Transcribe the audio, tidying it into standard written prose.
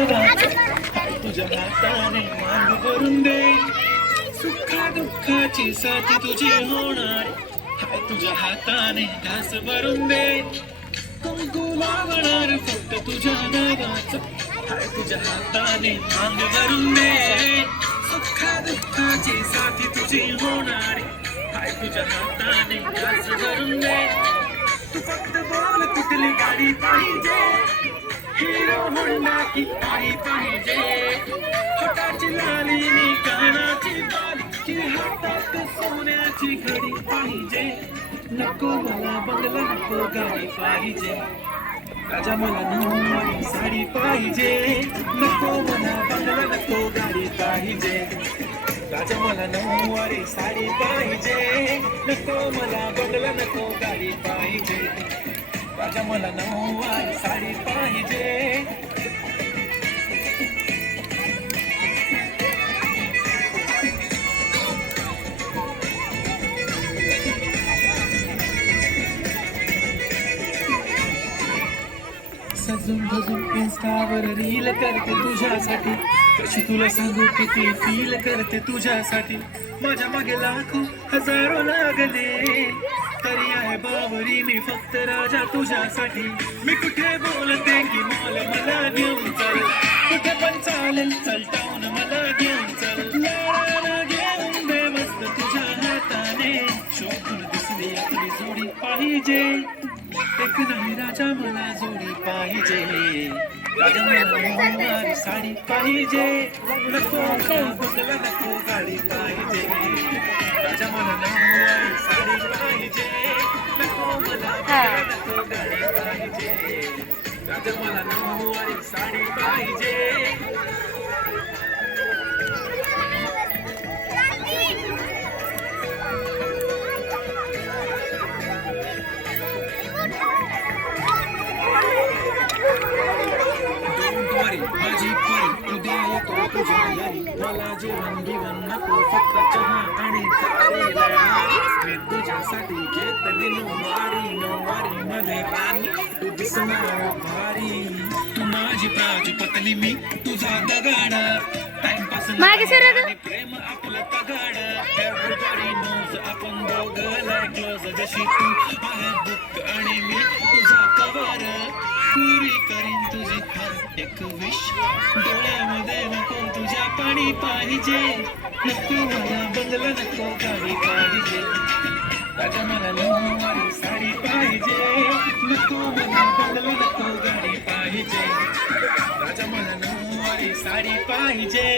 तुझ्या हाताने मांग भरून दे, सुखा दुःखाची साथ तुझी होणार. हाय तुझ्या हाताने घास भरून दे, कुंकू लावणार फक्त तुझ्या नावाचं. हाय तुझ्या हाताने मांग भरून दे, सुखा दुःखाची साथ तुझी होणार. हाय तुझ्या हाताने घास भरून दे. तू फक्त बोल कुठली गाडी पाहिजे, हिरो होंडा की आई पाहिजे, हाताची लाली नी कानाची बाली, की हातात सोन्याची घडी पाहिजे. नको मला बंगला नको गाडी पाहिजे, राजा मला नऊवारी साडी पाहिजे. नको मला बंगला नको गाडी पाहिजे, राजा मला नऊवारी साडी पाहिजे. नको मला बंगला नको गाडी पाहिजे, राजा मला नऊवारी साडी पाहिजे. सजून धजून इन्स्टावर रील करते तुझ्यासाठी, कशी तुला सांगू किती फील करते तुझ्यासाठी. माझ्या मागे लाखो हजारो लागले, तरी आहे बावरी मी फक्त राजा तुझ्यासाठी. मी कुठे बोलते की मॉल मला घेऊन चल, कुठे पण चालेल चल टाऊन मला घेऊन चल. लाडाला घेऊन दे मस्त तुझ्या हाताने, शोधून दिसली आपली जोडी पाहिजे. एक नाही राजा मला जोडी पाहिजे, राजा मला नऊवारी साडी पाहिजे. नको बंगला नको गाडी पाहिजे, राजा मला नऊवारी साडी पाहिजे. नको मला बंगला नको गाडी पाहिजे, राजा मला नऊवारी साडी पाहिजे. माझी परी उद्या येतो तुझ्या घरी, मला जेवण बिवण नको फक्त चहा आणि मी तुझ्यासाठी घेतली नऊवारी मध्ये राणी, तू दिसणार भारी. तू माझी प्राजपत्नी मी तुझा दगाड, टाइमपास प्रेम आपलं तगाड. एव्हरीबडी नोज आपण दोघं लाईक क्लोज, जशी तू आहे बुक आणि मी तुझा कवर. पुरी करीन तुझी हर एक विश, डोळ्यामध्ये नको तुझ्या पाणी पाहिजे. नको मला बंगला नको गाडी पाहिजे, राजा मला नऊवारी साडी पाहिजे. नको मला बंगला नको गाडी पाहिजे, राजा मला नऊवारी साडी पाहिजे.